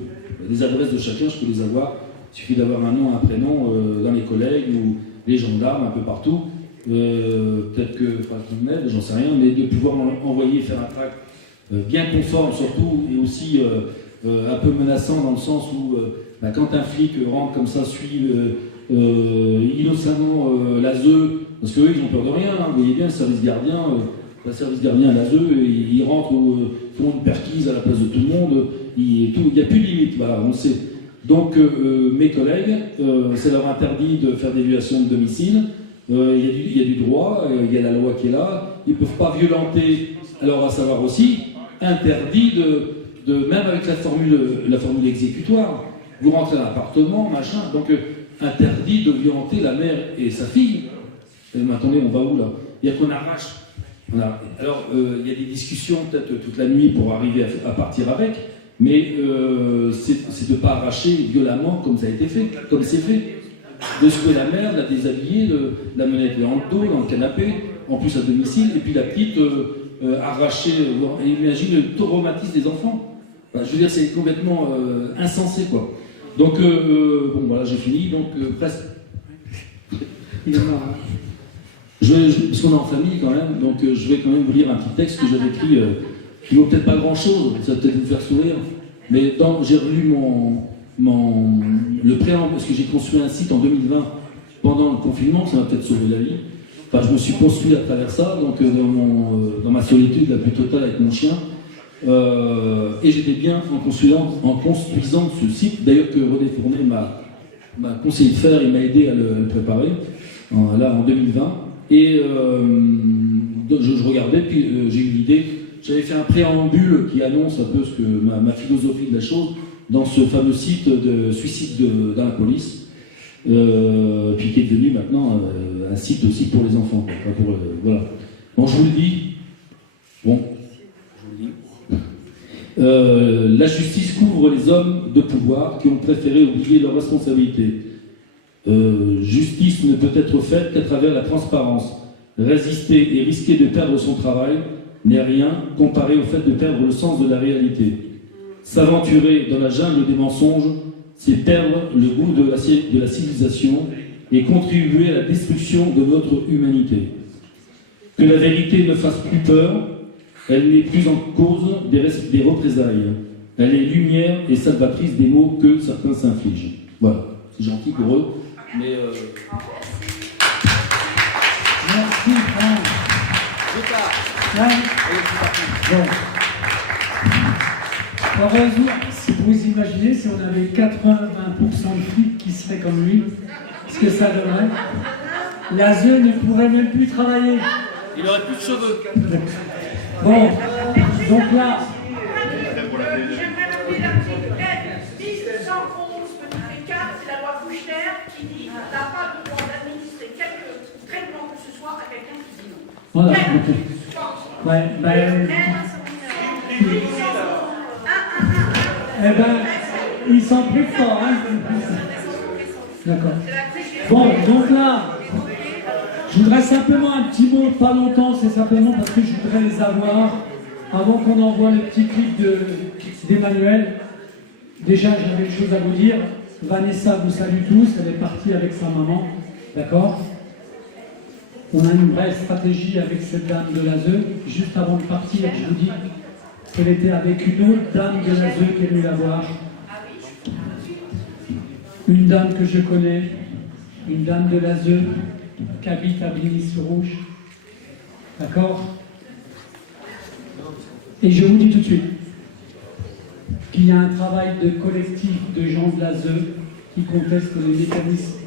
Les adresses de chacun, je peux les avoir. Il suffit d'avoir un nom, un prénom dans les collègues ou les gendarmes, un peu partout. Peut-être que Franck m'aide, j'en sais rien, mais de pouvoir envoyer, faire un tract bien conforme surtout, et aussi un peu menaçant dans le sens où quand un flic rentre comme ça, suit innocemment l'ASE, parce qu'eux ils ont peur de rien, hein, vous voyez bien, le service gardien à l'ASE, ils rentrent, font une perquise à la place de tout le monde, il n'y a plus de limite, voilà, on le sait. Donc mes collègues, ça leur interdit de faire des violations de domicile, il y a du droit, il y a la loi qui est là, ils ne peuvent pas violenter, alors à savoir aussi, interdit même avec la formule exécutoire, vous rentrez dans l'appartement, machin, donc interdit de violenter la mère et sa fille. Mais attendez, on va où là? Il y a qu'on arrache. Alors, il y a des discussions peut-être toute la nuit pour arriver à partir avec, mais c'est de ne pas arracher violemment comme ça a été fait, comme c'est fait. De secouer la mère, de la déshabiller, de la mener dans le dos, dans le canapé, en plus à domicile, et puis la petite arrachée, imagine le traumatisme des enfants. Enfin, je veux dire, c'est complètement insensé, quoi. Donc, bon, voilà, j'ai fini, donc presque. Il est mort. Parce qu'on est en famille quand même, donc je vais quand même vous lire un petit texte que j'avais écrit, qui vaut peut-être pas grand-chose, ça va peut-être vous faire sourire, mais j'ai relu le préambule, parce que j'ai construit un site en 2020, pendant le confinement, ça m'a peut-être sauvé la vie. Enfin, je me suis construit à travers ça, donc dans ma solitude la plus totale avec mon chien, et j'étais bien en construisant ce site, d'ailleurs que René Fournet m'a conseillé de faire, il m'a aidé à le préparer, là en 2020. Et je regardais, puis j'ai eu l'idée, j'avais fait un préambule qui annonce un peu ce que ma philosophie de la chose dans ce fameux site de suicide dans la police, puis qui est devenu maintenant un site aussi pour les enfants. Voilà. Bon, je vous le dis. Bon, je vous le dis. La justice couvre les hommes de pouvoir qui ont préféré oublier leurs responsabilités. Justice ne peut être faite qu'à travers la transparence. Résister et risquer de perdre son travail n'est rien comparé au fait de perdre le sens de la réalité. S'aventurer dans la jungle des mensonges, c'est perdre le goût de la civilisation et contribuer à la destruction de notre humanité. Que la vérité ne fasse plus peur, elle n'est plus en cause des représailles. Elle est lumière et salvatrice des maux que certains s'infligent. Voilà, c'est gentil pour eux, mais... Merci, Franck. Ouais. Bon. Heureusement, si vous imaginez, si on avait 80-20% de flics qui seraient comme lui, ce que ça donnerait, l'ASE ne pourrait même plus travailler. Il n'aurait plus de cheveux. Bon, donc là... J'aimerais rappeler l'article 1111, petit 4, c'est la loi Kouchner qui dit qu'on n'a pas le droit d'administrer quelque traitement que ce soit à quelqu'un qui dit non. Voilà. Ouais, eh ben, ils sont plus forts, hein. D'accord. Bon, donc là, je voudrais simplement un petit mot, pas longtemps, c'est simplement parce que je voudrais les avoir avant qu'on envoie le petit clip d'Emmanuel. Déjà, j'avais une chose à vous dire. Vanessa vous salue tous, elle est partie avec sa maman, d'accord? On a une vraie stratégie avec cette dame de l'ASE. Juste avant de partir, je vous dis qu'elle était avec une autre dame de l'ASE qui est venue la voir. Une dame que je connais, une dame de l'ASE qui habite à Bligny-sur-Rouge. D'accord? Et je vous dis tout de suite qu'il y a un travail de collectif de gens de l'ASE qui contestent les mécanismes